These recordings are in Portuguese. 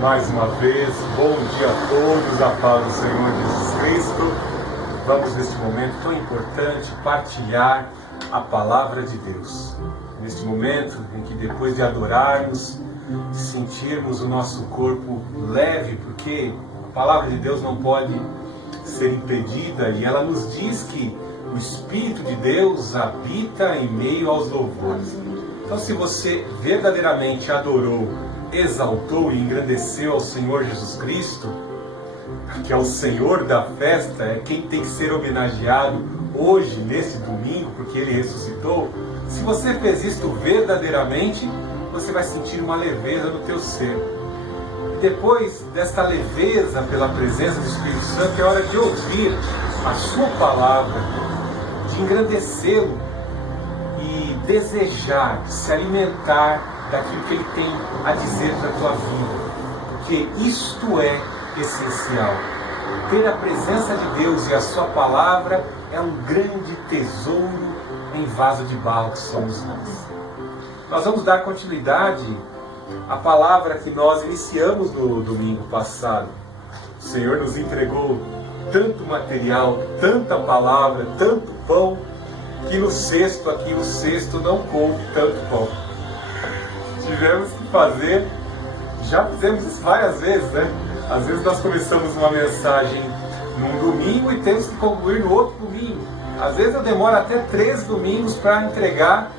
Mais uma vez, bom dia a todos, a paz do Senhor Jesus Cristo. Vamos neste momento tão importante partilhar a palavra de Deus. Neste momento em que depois de adorarmos, sentirmos o nosso corpo leve, porque a palavra de Deus não pode ser impedida e ela nos diz que o Espírito de Deus habita em meio aos louvores. Então, se você verdadeiramente adorou, exaltou e engrandeceu ao Senhor Jesus Cristo, que é o Senhor da festa, é quem tem que ser homenageado hoje, nesse domingo, porque Ele ressuscitou. Se você fez isto verdadeiramente, você vai sentir uma leveza no teu ser. E depois desta leveza pela presença do Espírito Santo, é hora de ouvir a sua palavra, de engrandecê-lo e desejar, se alimentar daquilo que Ele tem a dizer para a tua vida. Porque isto é essencial. Ter a presença de Deus e a sua palavra é um grande tesouro em vaso de barro que somos nós. Nós vamos dar continuidade à palavra que nós iniciamos no domingo passado. O Senhor nos entregou tanto material, tanta palavra, tanto pão, que no cesto aqui, o cesto não coube tanto pão. Tivemos que fazer, já fizemos isso várias vezes, né? Às vezes nós começamos uma mensagem num domingo e temos que concluir no outro domingo. Às vezes eu demoro até 3 domingos para entregar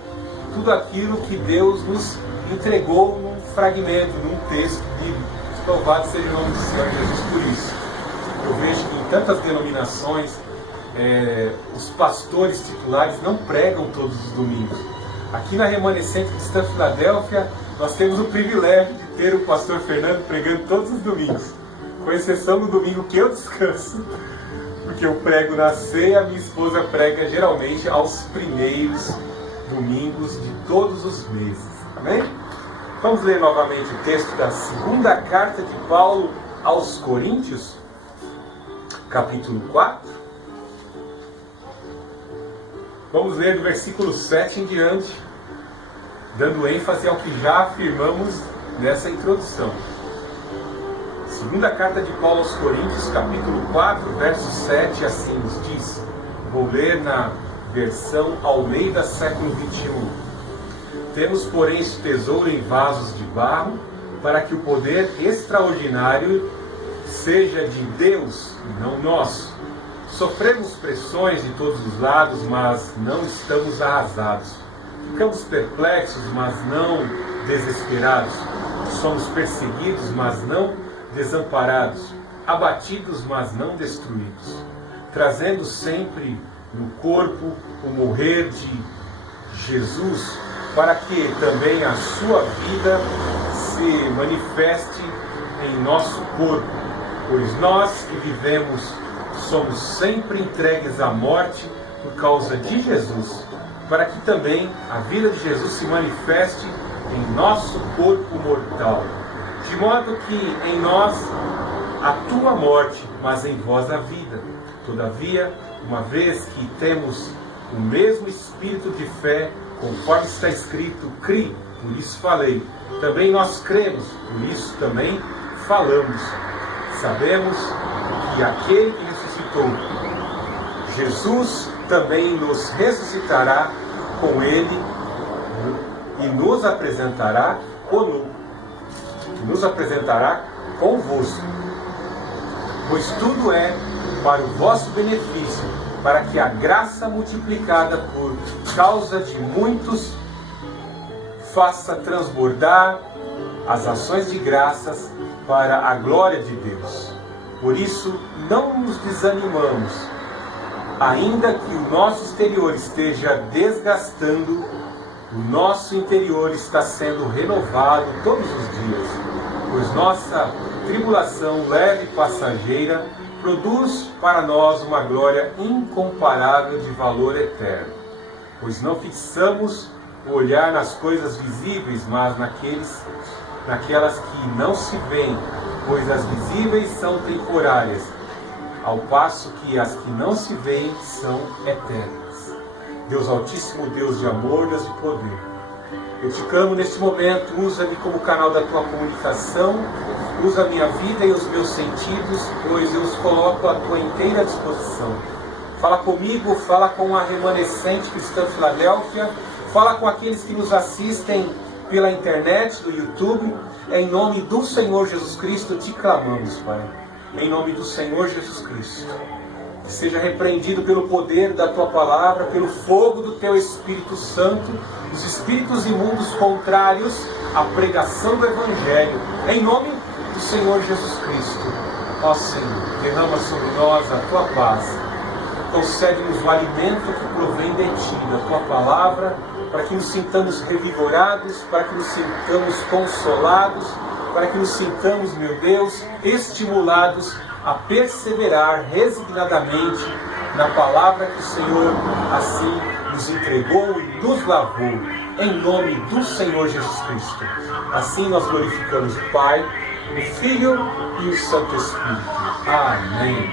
tudo aquilo que Deus nos entregou num fragmento, num texto bíblico. Louvado seja o nome do Senhor Jesus por isso. Eu vejo que em tantas denominações, os pastores titulares não pregam todos os domingos. Aqui na Remanescente Cristã Filadélfia, nós temos o privilégio de ter o pastor Fernando pregando todos os domingos, com exceção do domingo que eu descanso, porque eu prego na ceia, minha esposa prega geralmente aos primeiros domingos de todos os meses. Amém? Vamos ler novamente o texto da segunda carta de Paulo aos Coríntios, capítulo 4. Vamos ler do versículo 7 em diante, dando ênfase ao que já afirmamos nessa introdução. Segunda carta de Paulo aos Coríntios, capítulo 4, verso 7, assim nos diz. Vou ler na versão Almeida, século 21. Temos, porém, este tesouro em vasos de barro, para que o poder extraordinário seja de Deus e não nosso. Sofremos pressões de todos os lados, mas não estamos arrasados. Ficamos perplexos, mas não desesperados. Somos perseguidos, mas não desamparados. Abatidos, mas não destruídos. Trazendo sempre no corpo o morrer de Jesus, para que também a sua vida se manifeste em nosso corpo. Pois nós que vivemos somos sempre entregues à morte por causa de Jesus, para que também a vida de Jesus se manifeste em nosso corpo mortal. De modo que em nós atua a morte, mas em vós a vida. Todavia, uma vez que temos o mesmo espírito de fé, conforme está escrito, crie, por isso falei. Também nós cremos, por isso também falamos. Sabemos que aquele que ressuscitou Jesus também nos ressuscitará com Ele e nos apresentará conosco, nos apresentará convosco. Pois tudo é para o vosso benefício, para que a graça multiplicada por causa de muitos faça transbordar as ações de graças para a glória de Deus. Por isso, não nos desanimamos, ainda que o nosso exterior esteja desgastando, o nosso interior está sendo renovado todos os dias, pois nossa tribulação leve e passageira produz para nós uma glória incomparável de valor eterno. Pois não fixamos o olhar nas coisas visíveis, mas naquelas que não se veem, pois as visíveis são temporárias, ao passo que as que não se veem são eternas. Deus Altíssimo, Deus de amor, Deus de poder, eu te clamo neste momento, usa-me como canal da tua comunicação Usa a minha vida e os meus sentidos, pois eu os coloco à tua inteira disposição. Fala comigo, fala com a remanescente cristã Filadélfia, fala com aqueles que nos assistem pela internet, no YouTube. Em nome do Senhor Jesus Cristo te clamamos, Pai. Em nome do Senhor Jesus Cristo. Que seja repreendido pelo poder da tua palavra, pelo fogo do teu Espírito Santo, os espíritos imundos contrários à pregação do Evangelho. Em nome do Senhor Jesus Cristo. Ó Senhor, derrama sobre nós a tua paz. Concede-nos o alimento que provém de ti, da tua palavra, para que nos sintamos revigorados, para que nos sintamos consolados, para que nos sintamos, meu Deus, estimulados a perseverar resignadamente na palavra que o Senhor assim nos entregou e nos lavou, em nome do Senhor Jesus Cristo. Assim nós glorificamos o Pai, o Filho e o Santo Espírito. Amém.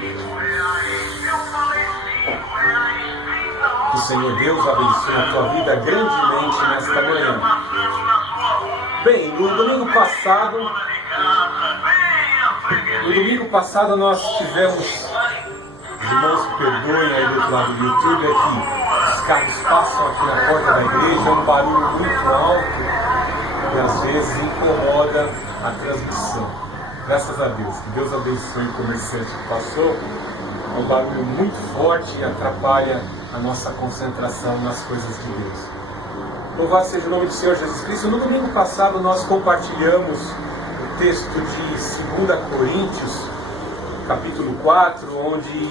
Que o Senhor Deus abençoe a tua vida grandemente nesta manhã. Bem, no domingo passado nós tivemos, os irmãos que perdoem aí do outro lado do YouTube, aqui os carros passam aqui na porta da igreja, é um barulho muito alto e às vezes incomoda a transmissão. Graças a Deus, que Deus abençoe o comerciante que passou. É um barulho muito forte e atrapalha a nossa concentração nas coisas de Deus. Louvado seja o nome do Senhor Jesus Cristo. No domingo passado nós compartilhamos o texto de 2 Coríntios, capítulo 4, onde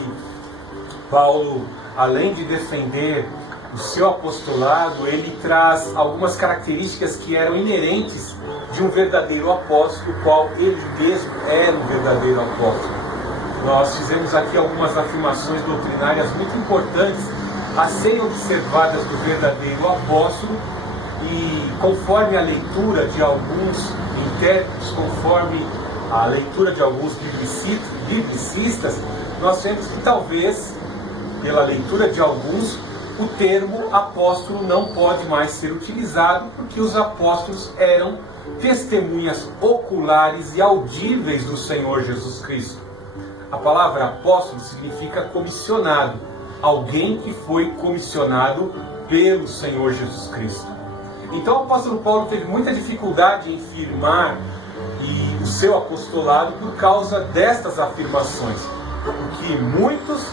Paulo, além de defender o seu apostolado, ele traz algumas características que eram inerentes de um verdadeiro apóstolo, o qual ele mesmo era um verdadeiro apóstolo. Nós fizemos aqui algumas afirmações doutrinárias muito importantes a serem observadas do verdadeiro apóstolo, e conforme a leitura de alguns intérpretes, conforme a leitura de alguns biblicistas, nós vemos que talvez, pela leitura de alguns, o termo apóstolo não pode mais ser utilizado, porque os apóstolos eram testemunhas oculares e audíveis do Senhor Jesus Cristo. A palavra apóstolo significa comissionado, alguém que foi comissionado pelo Senhor Jesus Cristo. Então o apóstolo Paulo teve muita dificuldade em firmar o seu apostolado por causa destas afirmações. Porque muitos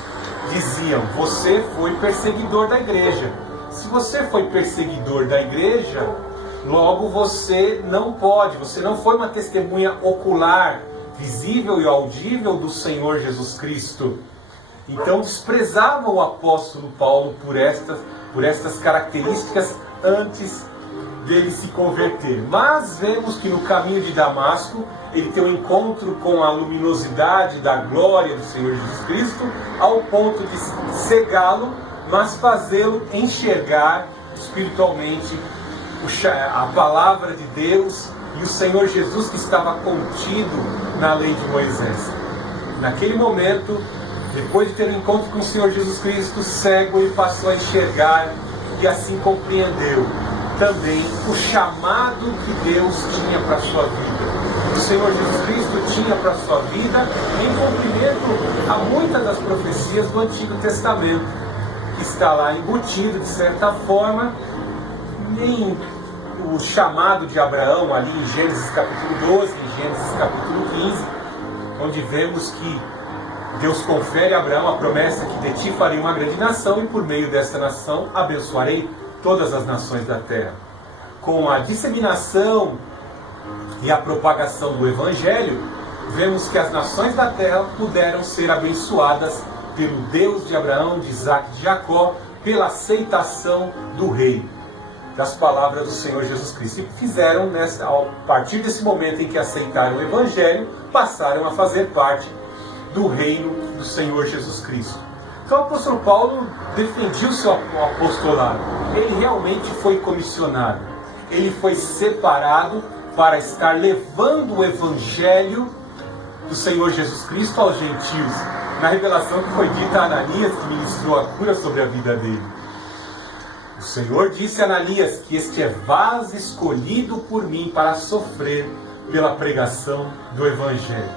diziam: você foi perseguidor da igreja. Se você foi perseguidor da igreja, logo você não pode, você não foi uma testemunha ocular, visível e audível do Senhor Jesus Cristo. Então desprezavam o apóstolo Paulo por estas características antes dele se converter. Mas vemos que no caminho de Damasco ele tem um encontro com a luminosidade da glória do Senhor Jesus Cristo, ao ponto de cegá-lo, mas fazê-lo enxergar espiritualmente a palavra de Deus e o Senhor Jesus que estava contido na lei de Moisés. Naquele momento, depois de ter um encontro com o Senhor Jesus Cristo, cego, ele passou a enxergar e assim compreendeu também o chamado que Deus tinha para a sua vida. O Senhor Jesus Cristo tinha para a sua vida em cumprimento a muitas das profecias do Antigo Testamento, que está lá embutido, de certa forma, em o chamado de Abraão, ali em Gênesis capítulo 12, em Gênesis capítulo 15, onde vemos que Deus confere a Abraão a promessa que de ti farei uma grande nação e por meio dessa nação abençoarei todas as nações da terra. Com a disseminação e a propagação do Evangelho, vemos que as nações da terra puderam ser abençoadas pelo Deus de Abraão, de Isaac e de Jacó, pela aceitação do reino, das palavras do Senhor Jesus Cristo. E fizeram, a partir desse momento em que aceitaram o Evangelho, passaram a fazer parte do reino do Senhor Jesus Cristo. Então o apóstolo Paulo defendia o seu apostolado. Ele realmente foi comissionado. Ele foi separado para estar levando o Evangelho do Senhor Jesus Cristo aos gentios. Na revelação que foi dita a Ananias, que ministrou a cura sobre a vida dele. O Senhor disse a Ananias que este é vaso escolhido por mim para sofrer pela pregação do Evangelho.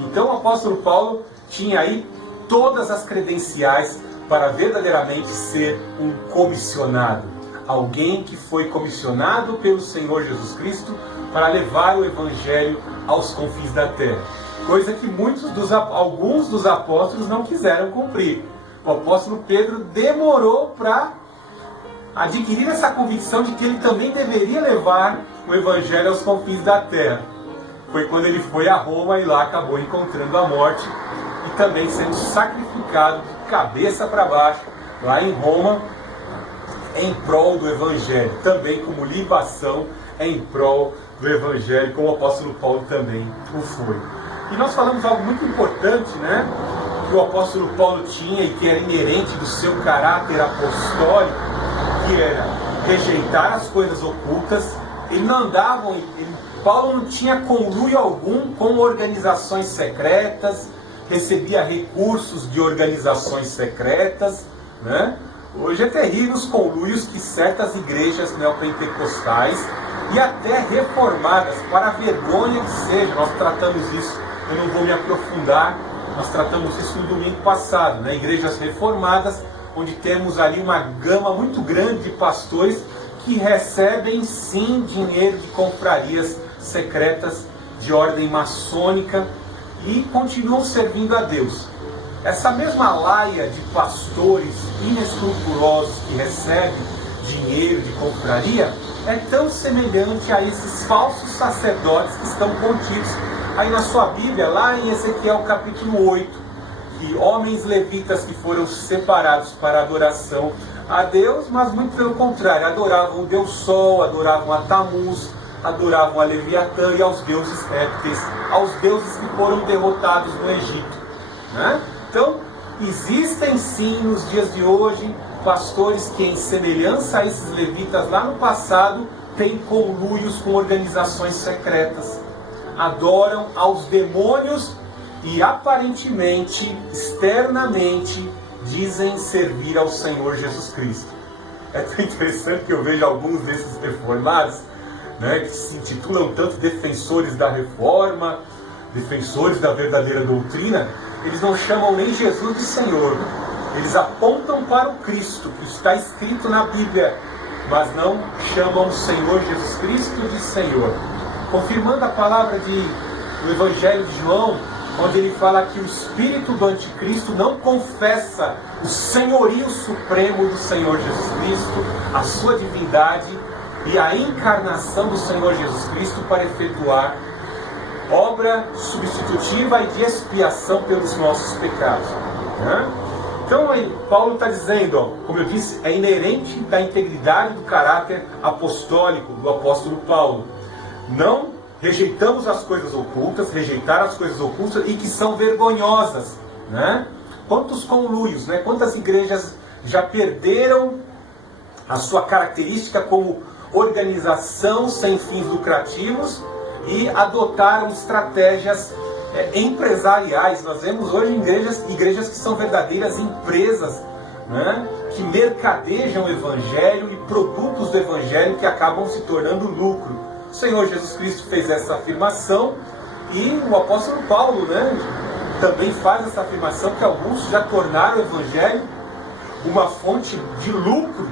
Então o apóstolo Paulo tinha aí todas as credenciais para verdadeiramente ser um comissionado. Alguém que foi comissionado pelo Senhor Jesus Cristo para levar o Evangelho aos confins da terra. Coisa que alguns dos apóstolos não quiseram cumprir. O apóstolo Pedro demorou para adquirir essa convicção de que ele também deveria levar o Evangelho aos confins da terra. Foi quando ele foi a Roma e lá acabou encontrando a morte e também sendo sacrificado de cabeça para baixo, lá em Roma, em prol do Evangelho, também como libação em prol do Evangelho, como o apóstolo Paulo também o foi. E nós falamos algo muito importante, né? Que o apóstolo Paulo tinha e que era inerente do seu caráter apostólico, que era rejeitar as coisas ocultas. Ele não andava, Paulo não tinha conluio algum com organizações secretas, recebia recursos de organizações secretas, né? Hoje é terrível os conluios que certas igrejas neopentecostais e até reformadas, para a vergonha que seja, nós tratamos isso, eu não vou me aprofundar, nós tratamos isso no domingo passado, né? Igrejas reformadas, onde temos ali uma gama muito grande de pastores que recebem sim dinheiro de confrarias secretas de ordem maçônica e continuam servindo a Deus. Essa mesma laia de pastores inescrupulosos que recebem dinheiro de confraria é tão semelhante a esses falsos sacerdotes que estão contidos aí na sua Bíblia, lá em Ezequiel capítulo 8, que homens levitas que foram separados para adoração a Deus, mas muito pelo contrário, adoravam o Deus Sol, adoravam a Tamuz, adoravam a Leviatã e aos deuses répteis, aos deuses que foram derrotados no Egito, né? Então, existem sim nos dias de hoje pastores que, em semelhança a esses levitas lá no passado, têm conluios com organizações secretas, adoram aos demônios e aparentemente, externamente, dizem servir ao Senhor Jesus Cristo. É tão interessante que eu vejo alguns desses reformados, né, que se intitulam tanto defensores da reforma, defensores da verdadeira doutrina. Eles não chamam nem Jesus de Senhor. Eles apontam para o Cristo, que está escrito na Bíblia, mas não chamam o Senhor Jesus Cristo de Senhor. Confirmando a palavra do Evangelho de João, onde ele fala que o espírito do anticristo não confessa o senhorio supremo do Senhor Jesus Cristo, a sua divindade e a encarnação do Senhor Jesus Cristo para efetuar obra substitutiva e de expiação pelos nossos pecados, né? Então Paulo está dizendo, ó, como eu disse, é inerente da integridade do caráter apostólico do apóstolo Paulo. Não rejeitamos as coisas ocultas, rejeitar as coisas ocultas e que são vergonhosas, né? Quantos conluios, né? Quantas igrejas já perderam a sua característica como organização sem fins lucrativos e adotaram estratégias empresariais. Nós vemos hoje igrejas que são verdadeiras empresas, né? Que mercadejam o Evangelho e produtos do Evangelho que acabam se tornando lucro. O Senhor Jesus Cristo fez essa afirmação e o apóstolo Paulo, né, também faz essa afirmação que alguns já tornaram o Evangelho uma fonte de lucro,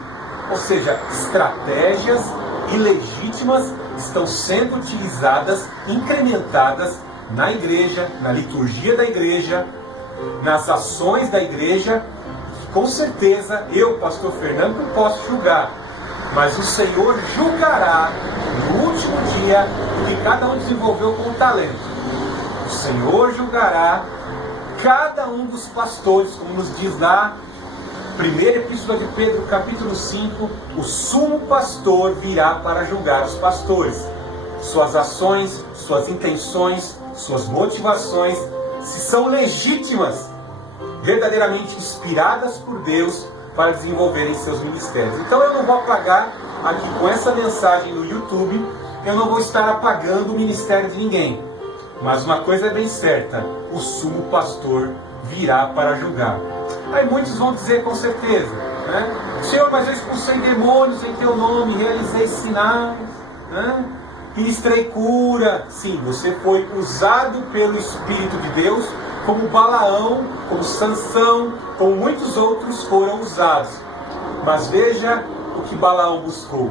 ou seja, estratégias ilegítimas estão sendo utilizadas, incrementadas na igreja, na liturgia da igreja, nas ações da igreja. Com certeza, eu, pastor Fernando, não posso julgar, mas o Senhor julgará no último dia o que cada um desenvolveu com talento. O Senhor julgará cada um dos pastores, como nos diz lá, primeira epístola de Pedro, capítulo 5, o sumo pastor virá para julgar os pastores. Suas ações, suas intenções, suas motivações, se são legítimas, verdadeiramente inspiradas por Deus para desenvolverem seus ministérios. Então eu não vou apagar aqui com essa mensagem no YouTube, eu não vou estar apagando o ministério de ninguém. Mas uma coisa é bem certa, o sumo pastor virá para julgar. Aí muitos vão dizer com certeza, né? Senhor, mas eu expulsei demônios em teu nome, realizei sinais, né? Ministrei cura. Sim, você foi usado pelo Espírito de Deus, como Balaão, como Sansão, como muitos outros foram usados. Mas veja o que Balaão buscou.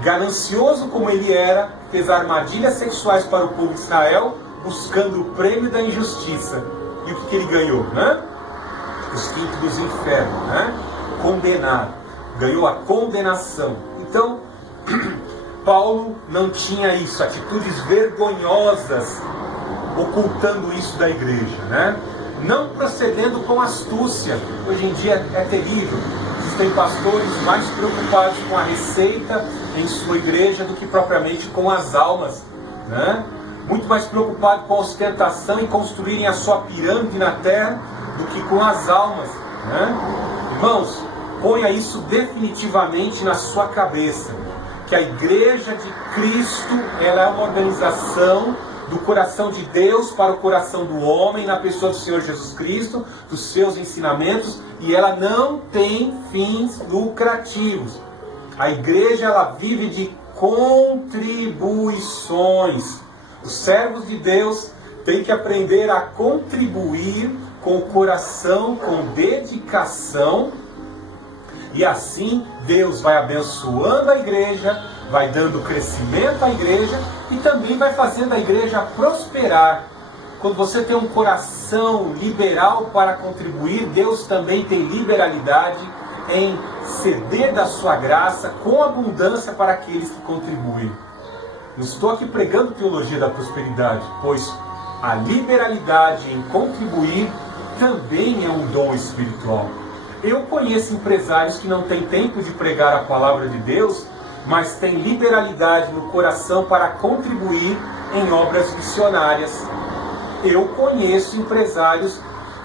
Ganancioso como ele era, fez armadilhas sexuais para o povo de Israel, buscando o prêmio da injustiça. E o que ele ganhou, né? Os quintos dos infernos, né? Condenado. Ganhou a condenação. Então, Paulo não tinha isso, atitudes vergonhosas, ocultando isso da igreja, né? Não procedendo com astúcia. Hoje em dia é terrível. Existem pastores mais preocupados com a receita em sua igreja do que propriamente com as almas, né? Muito mais preocupado com a ostentação e construírem a sua pirâmide na terra do que com as almas, né? Irmãos, ponha isso definitivamente na sua cabeça, que a igreja de Cristo, ela é uma organização do coração de Deus para o coração do homem, na pessoa do Senhor Jesus Cristo, dos seus ensinamentos, e ela não tem fins lucrativos. A igreja, ela vive de contribuições. Os servos de Deus têm que aprender a contribuir com o coração, com dedicação, e assim Deus vai abençoando a igreja, vai dando crescimento à igreja e também vai fazendo a igreja prosperar. Quando você tem um coração liberal para contribuir, Deus também tem liberalidade em ceder da sua graça com abundância para aqueles que contribuem. Não estou aqui pregando teologia da prosperidade, pois a liberalidade em contribuir também é um dom espiritual. Eu conheço empresários que não têm tempo de pregar a palavra de Deus, mas têm liberalidade no coração para contribuir em obras missionárias. Eu conheço empresários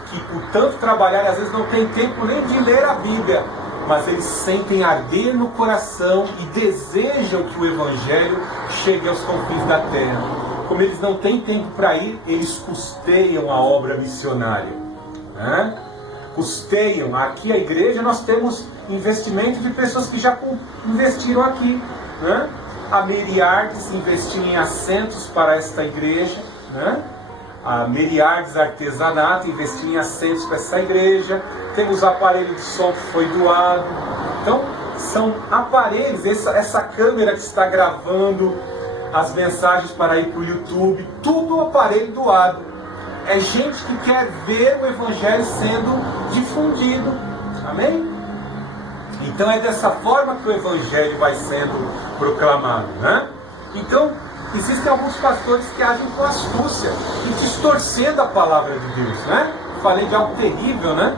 que, por tanto trabalhar, às vezes não têm tempo nem de ler a Bíblia, mas eles sentem arder no coração e desejam que o Evangelho chegue aos confins da terra. Como eles não têm tempo para ir, eles custeiam a obra missionária, né? Custeiam. Aqui a igreja, nós temos investimento de pessoas que já investiram aqui, né? A Meriardes investiu em assentos para esta igreja, né? A Meriardes Artesanato investiu em assentos para essa igreja. Temos aparelho de som que foi doado. Então, são aparelhos, essa câmera que está gravando as mensagens para ir para o YouTube, tudo aparelho doado. É gente que quer ver o Evangelho sendo difundido. Amém? Então é dessa forma que o Evangelho vai sendo proclamado, né? Então, existem alguns pastores que agem com astúcia e distorcendo a palavra de Deus, né? Falei de algo terrível, né?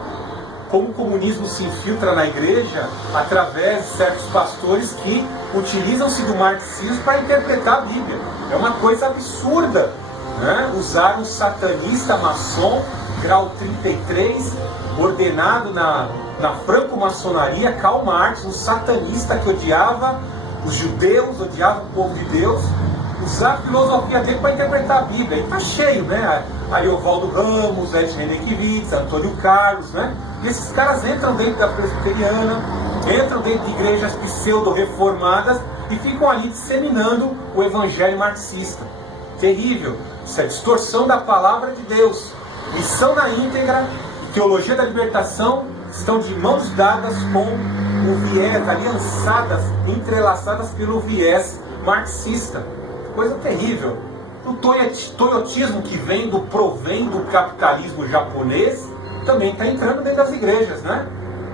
Como o comunismo se infiltra na igreja através de certos pastores que utilizam-se do marxismo para interpretar a Bíblia. É uma coisa absurda, né? Usar um satanista maçom, grau 33, ordenado na franco-maçonaria, Karl Marx, um satanista que odiava os judeus, odiava o povo de Deus, usar a filosofia dele para interpretar a Bíblia. E está cheio, né? Ariovaldo Ramos, Ed Renekiewicz, Antônio Carlos, né? E esses caras entram dentro da presbiteriana, entram dentro de igrejas pseudo-reformadas e ficam ali disseminando o evangelho marxista. Terrível. Isso é distorção da palavra de Deus. Missão na íntegra e teologia da libertação estão de mãos dadas com o viés, aliançadas, entrelaçadas pelo viés marxista. Coisa terrível. O toyotismo que provém do capitalismo japonês também está entrando dentro das igrejas, né?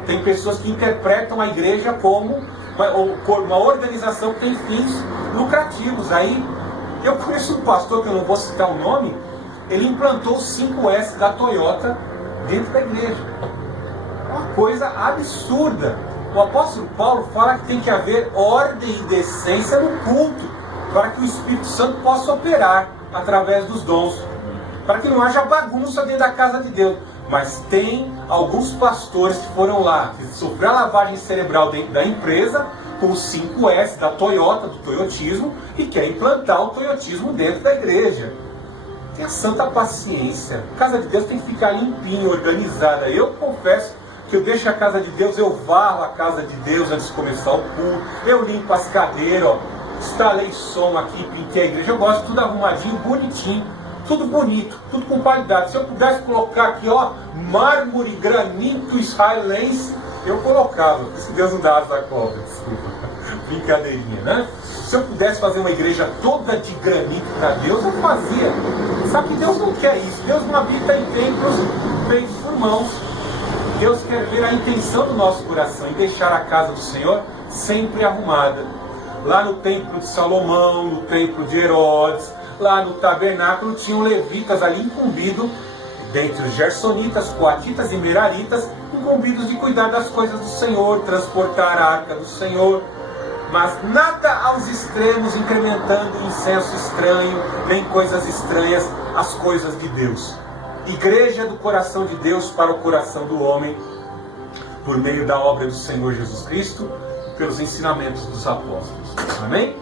Tem pessoas que interpretam a igreja como uma organização que tem fins lucrativos. Aí eu conheço um pastor, que eu não vou citar o nome, ele implantou o 5S da Toyota dentro da igreja. Uma coisa absurda. O apóstolo Paulo fala que tem que haver ordem e decência no culto, para que o Espírito Santo possa operar através dos dons, para que não haja bagunça dentro da casa de Deus. Mas tem alguns pastores que foram lá, que sofreram a lavagem cerebral dentro da empresa, com o 5S da Toyota, do toyotismo, e quer implantar o toyotismo dentro da igreja. Tenha santa paciência. A casa de Deus tem que ficar limpinha, organizada. Eu confesso que eu deixo a casa de Deus, eu varro a casa de Deus antes de começar o culto, eu limpo as cadeiras, ó. instalei som aqui, pintei a igreja. Eu gosto de tudo arrumadinho, bonitinho, tudo bonito, tudo com qualidade. Se eu pudesse colocar aqui, ó, mármore, granito israelense, eu colocava. Se Deus não dá asa cobra, desculpa. Brincadeirinha, né? Se eu pudesse fazer uma igreja toda de granito para Deus, eu fazia. Só que Deus não quer isso. Deus não habita em templos feitos por mãos. Deus quer ver a intenção do nosso coração e deixar a casa do Senhor sempre arrumada. Lá no templo de Salomão, no templo de Herodes, lá no tabernáculo, tinham levitas ali incumbidos, dentre os gersonitas, coatitas e meraritas, incumbidos de cuidar das coisas do Senhor, transportar a arca do Senhor. Mas nada aos extremos, incrementando incenso estranho, nem coisas estranhas às coisas de Deus. Igreja do coração de Deus para o coração do homem, por meio da obra do Senhor Jesus Cristo e pelos ensinamentos dos apóstolos. Amém?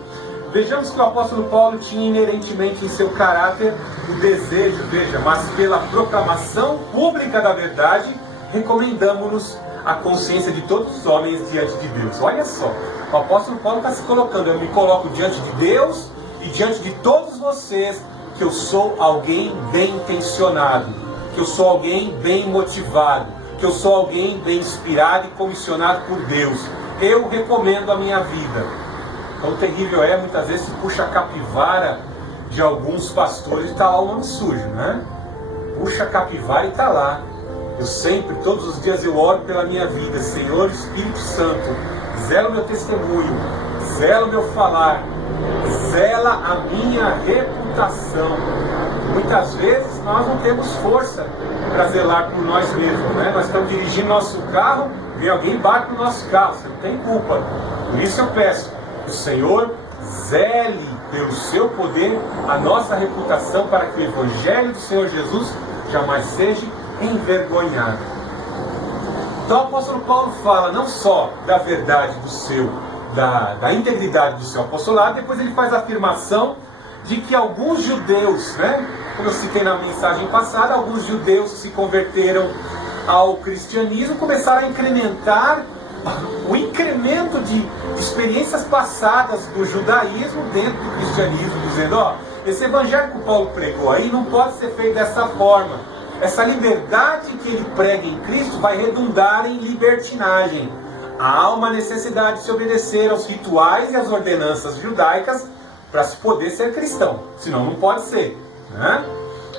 Vejamos que o apóstolo Paulo tinha inerentemente em seu caráter o desejo, mas pela proclamação pública da verdade, recomendamos-nos a consciência de todos os homens diante de Deus. Olha só, o apóstolo Paulo está se colocando, eu me coloco diante de Deus e diante de todos vocês, que eu sou alguém bem intencionado, que eu sou alguém bem motivado, que eu sou alguém bem inspirado e comissionado por Deus. Eu recomendo a minha vida. Então terrível é, muitas vezes se puxa a capivara de alguns pastores e está lá o nome sujo, né? Puxa a capivara e está lá. Eu sempre, todos os dias eu oro pela minha vida. Senhor Espírito Santo, zela o meu testemunho, zela o meu falar, zela a minha reputação. Muitas vezes nós não temos força para zelar por nós mesmos, né? Nós estamos dirigindo nosso carro, vem alguém e bate no nosso carro, você não tem culpa. Por isso eu peço, o Senhor zele pelo seu poder a nossa reputação, para que o Evangelho do Senhor Jesus jamais seja envergonhado. Então o apóstolo Paulo fala não só da verdade do seu, da integridade do seu apostolado, depois ele faz a afirmação de que alguns judeus, né, como eu citei na mensagem passada, alguns judeus se converteram ao cristianismo, começaram a incrementar o incremento de experiências passadas do judaísmo dentro do cristianismo, dizendo, ó, esse evangelho que o Paulo pregou aí não pode ser feito dessa forma. Essa liberdade que ele prega em Cristo vai redundar em libertinagem. Há uma necessidade de se obedecer aos rituais e às ordenanças judaicas para se poder ser cristão, senão não pode ser, né?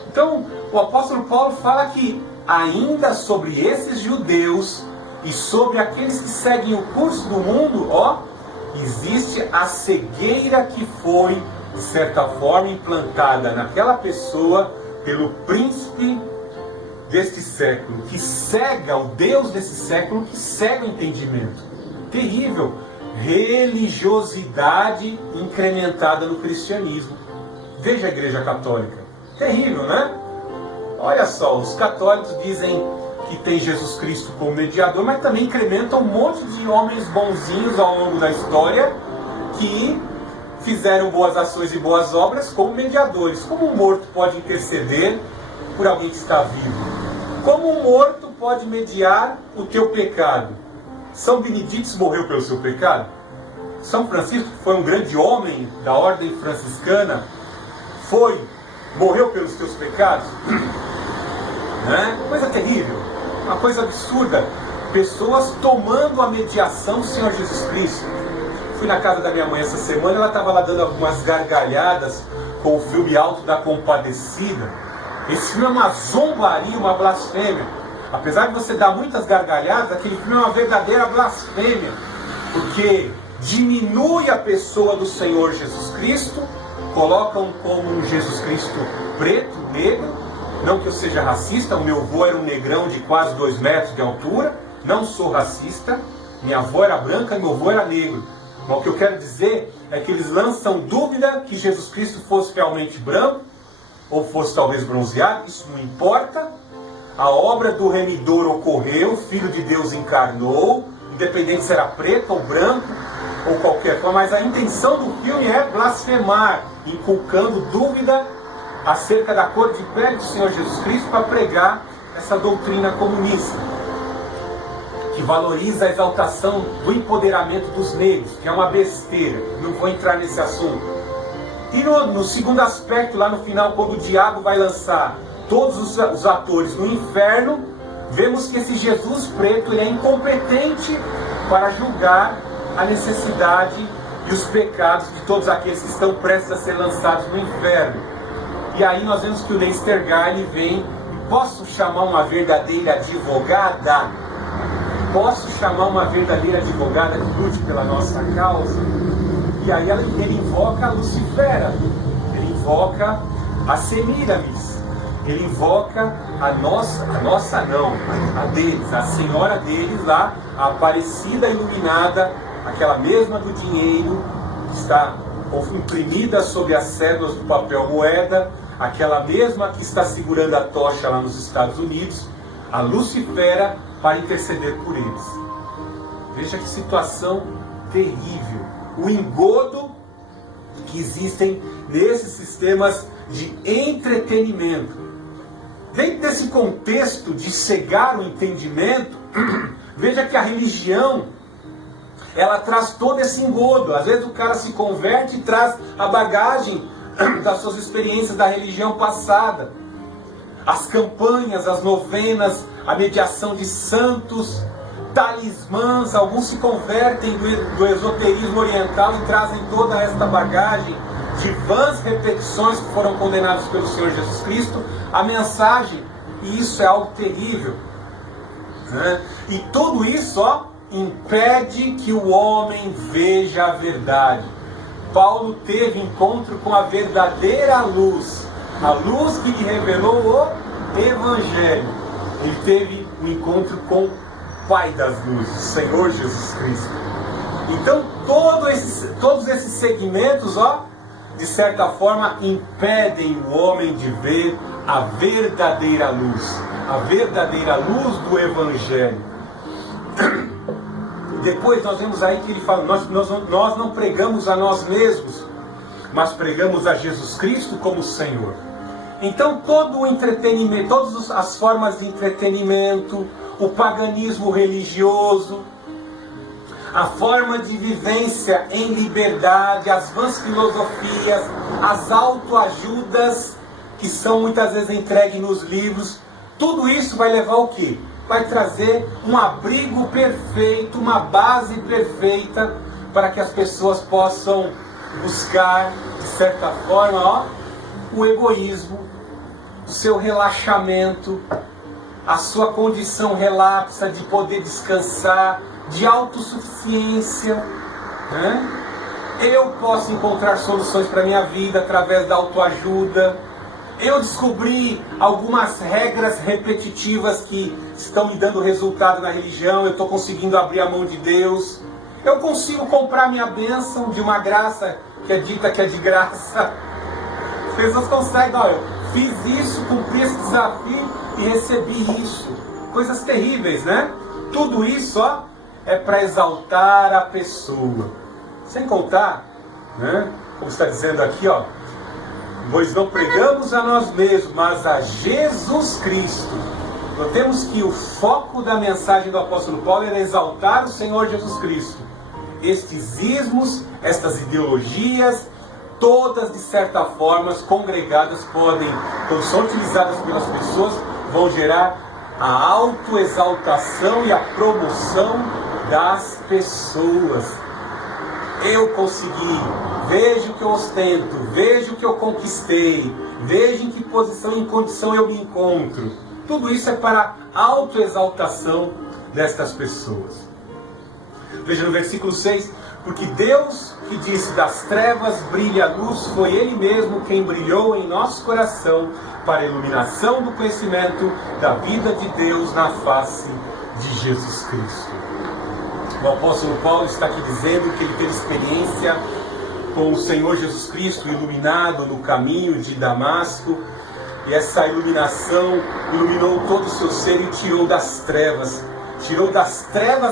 Então o apóstolo Paulo fala que ainda sobre esses judeus e sobre aqueles que seguem o curso do mundo, ó, existe a cegueira que foi, de certa forma, implantada naquela pessoa pelo príncipe deste século, que cega, o Deus desse século, que cega o entendimento. Terrível. Religiosidade incrementada no cristianismo. Veja a Igreja Católica. Terrível, né? Olha só, os católicos dizem que tem Jesus Cristo como mediador, mas também incrementam um monte de homens bonzinhos ao longo da história que fizeram boas ações e boas obras como mediadores. Como um morto pode interceder por alguém que está vivo? Como um morto pode mediar o teu pecado? São Benedito morreu pelo seu pecado? São Francisco, que foi um grande homem da ordem franciscana, morreu pelos teus pecados? Né? Coisa terrível, uma coisa absurda. Pessoas tomando a mediação do Senhor Jesus Cristo. Fui na casa da minha mãe essa semana, ela estava lá dando algumas gargalhadas com o filme Alto da Compadecida. Esse filme é uma zombaria, uma blasfêmia. Apesar de você dar muitas gargalhadas, aquele filme é uma verdadeira blasfêmia, porque diminui a pessoa do Senhor Jesus Cristo, colocam como um Jesus Cristo preto, negro. Não que eu seja racista, o meu avô era um negrão de quase 2 metros de altura, não sou racista, minha avó era branca e meu avô era negro. Mas o que eu quero dizer é que eles lançam dúvida que Jesus Cristo fosse realmente branco, ou fosse talvez bronzeado, isso não importa. A obra do remidor ocorreu, o Filho de Deus encarnou, independente se era preto ou branco, ou qualquer forma, mas a intenção do filme é blasfemar, inculcando dúvida acerca da cor de pele do Senhor Jesus Cristo para pregar essa doutrina comunista. que valoriza a exaltação do empoderamento dos negros, que é uma besteira, não vou entrar nesse assunto. E no segundo aspecto, lá no final, quando o diabo vai lançar todos os atores no inferno, vemos que esse Jesus preto ele é incompetente para julgar a necessidade e os pecados de todos aqueles que estão prestes a ser lançados no inferno. E aí nós vemos que o Lester Gale vem, posso chamar uma verdadeira advogada? Posso chamar uma verdadeira advogada que lute pela nossa causa? E aí ele invoca a Lucifera, ele invoca a Semíramis, ele invoca a deles, a senhora deles lá, a Aparecida iluminada, aquela mesma do dinheiro, que está imprimida sobre as cédulas do papel moeda, aquela mesma que está segurando a tocha lá nos Estados Unidos, a Lucifera, para interceder por eles. Veja que situação terrível. O engodo que existem nesses sistemas de entretenimento. Dentro desse contexto de cegar o entendimento, veja que a religião, ela traz todo esse engodo. Às vezes o cara se converte e traz a bagagem das suas experiências da religião passada. As campanhas, as novenas, a mediação de santos, talismãs, alguns se convertem do esoterismo oriental e trazem toda esta bagagem de vãs repetições que foram condenadas pelo Senhor Jesus Cristo, a mensagem, e isso é algo terrível, né? E tudo isso impede que o homem veja a verdade. Paulo teve encontro com a verdadeira luz, a luz que lhe revelou o Evangelho. Ele teve um encontro com o Pai das luzes, o Senhor Jesus Cristo. Então todos esses segmentos, de certa forma, impedem o homem de ver a verdadeira luz do Evangelho. Depois nós vemos aí que ele fala, nós não pregamos a nós mesmos, mas pregamos a Jesus Cristo como Senhor. Então todo o entretenimento, todas as formas de entretenimento, o paganismo religioso, a forma de vivência em liberdade, as vãs filosofias, as autoajudas que são muitas vezes entregues nos livros, tudo isso vai levar ao quê? Vai trazer um abrigo perfeito, uma base perfeita para que as pessoas possam buscar, de certa forma, o egoísmo, o seu relaxamento, a sua condição relapsa de poder descansar, de autossuficiência, né? Eu posso encontrar soluções para a minha vida através da autoajuda. Eu descobri algumas regras repetitivas que estão me dando resultado na religião. Eu estou conseguindo abrir a mão de Deus. Eu consigo comprar minha bênção de uma graça que é dita que é de graça. As pessoas conseguem, eu fiz isso, cumpri esse desafio e recebi isso. Coisas terríveis, né? Tudo isso, é para exaltar a pessoa. Sem contar, né? Como está dizendo aqui, pois não pregamos a nós mesmos, mas a Jesus Cristo. Notemos que o foco da mensagem do apóstolo Paulo era exaltar o Senhor Jesus Cristo. Estes ismos, estas ideologias, todas de certa forma congregadas podem, quando são utilizadas pelas pessoas, vão gerar a autoexaltação e a promoção das pessoas. Eu consegui, veja o que eu ostento, veja o que eu conquistei, veja em que posição e em condição eu me encontro. Tudo isso é para a autoexaltação destas pessoas. Veja no versículo 6, porque Deus que disse das trevas brilha a luz, foi Ele mesmo quem brilhou em nosso coração para a iluminação do conhecimento da vida de Deus na face de Jesus Cristo. O apóstolo Paulo está aqui dizendo que ele teve experiência com o Senhor Jesus Cristo iluminado no caminho de Damasco, e essa iluminação iluminou todo o seu ser e tirou das trevas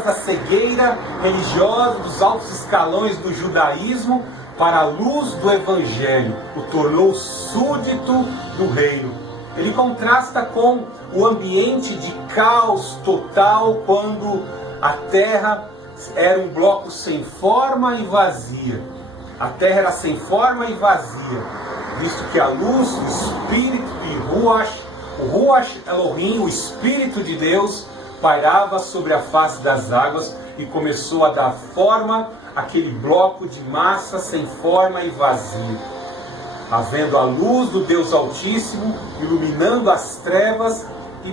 da cegueira religiosa, dos altos escalões do judaísmo, para a luz do Evangelho, o tornou súdito do reino. Ele contrasta com o ambiente de caos total quando A terra era um bloco sem forma e vazia. A terra era sem forma e vazia, visto que a luz, o Espírito e o Ruach Elohim, o Espírito de Deus, pairava sobre a face das águas e começou a dar forma àquele bloco de massa sem forma e vazia. Havendo a luz do Deus Altíssimo, iluminando as trevas e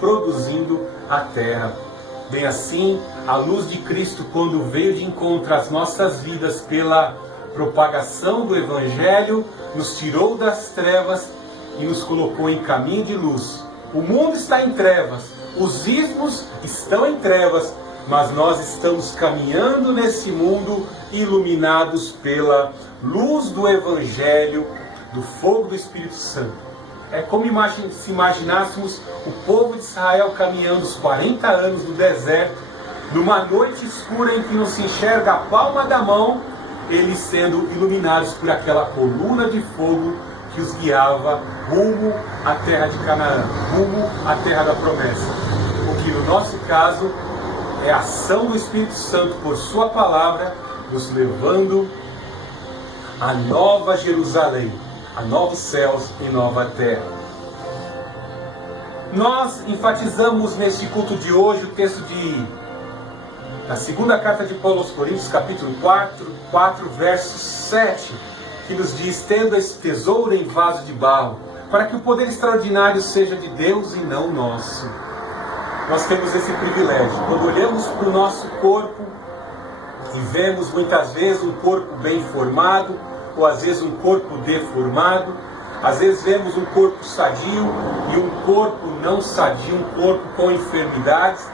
produzindo a terra. Bem assim, a luz de Cristo, quando veio de encontro às nossas vidas pela propagação do Evangelho, nos tirou das trevas e nos colocou em caminho de luz. O mundo está em trevas, os ismos estão em trevas, mas nós estamos caminhando nesse mundo iluminados pela luz do Evangelho, do fogo do Espírito Santo. É como se imaginássemos o povo de Israel caminhando os 40 anos no deserto, numa noite escura em que não se enxerga a palma da mão, eles sendo iluminados por aquela coluna de fogo que os guiava rumo à terra de Canaã, rumo à terra da promessa. O que no nosso caso é a ação do Espírito Santo por sua palavra, nos levando à nova Jerusalém, a novos céus e nova terra. Nós enfatizamos neste culto de hoje o texto da segunda carta de Paulo aos Coríntios, capítulo 4, verso 7, que nos diz: tendo esse tesouro em vaso de barro, para que o poder extraordinário seja de Deus e não nosso. Nós temos esse privilégio. Quando olhamos para o nosso corpo e vemos muitas vezes um corpo bem formado, ou às vezes um corpo deformado, às vezes vemos um corpo sadio e um corpo não sadio, um corpo com enfermidades,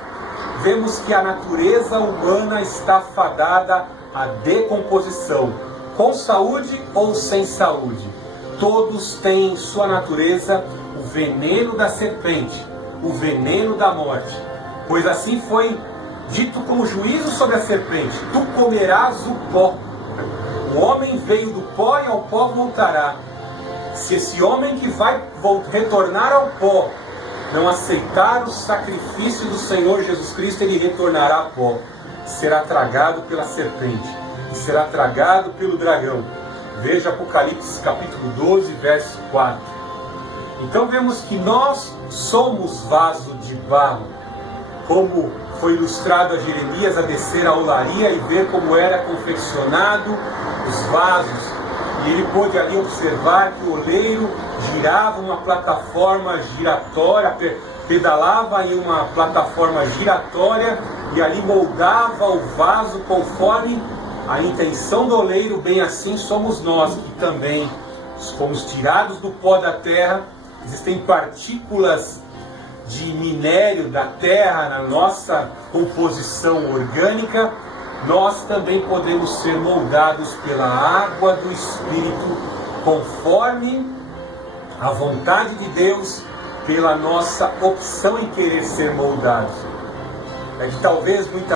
vemos que a natureza humana está fadada à decomposição, com saúde ou sem saúde. Todos têm em sua natureza o veneno da serpente, o veneno da morte, pois assim foi dito como juízo sobre a serpente: tu comerás o pó. O homem veio do pó e ao pó voltará. Se esse homem que vai retornar ao pó não aceitar o sacrifício do Senhor Jesus Cristo, ele retornará a pó. Será tragado pela serpente e será tragado pelo dragão. Veja Apocalipse capítulo 12, verso 4. Então vemos que nós somos vaso de barro, como foi ilustrado a Jeremias a descer a olaria e ver como era confeccionado os vasos. E ele pôde ali observar que o oleiro girava uma plataforma giratória, pedalava em uma plataforma giratória e ali moldava o vaso conforme a intenção do oleiro. Bem assim somos nós, que também fomos tirados do pó da terra. Existem partículas de minério da terra na nossa composição orgânica. Nós também podemos ser moldados pela água do Espírito, conforme a vontade de Deus, pela nossa opção em querer ser moldados. É que talvez muitas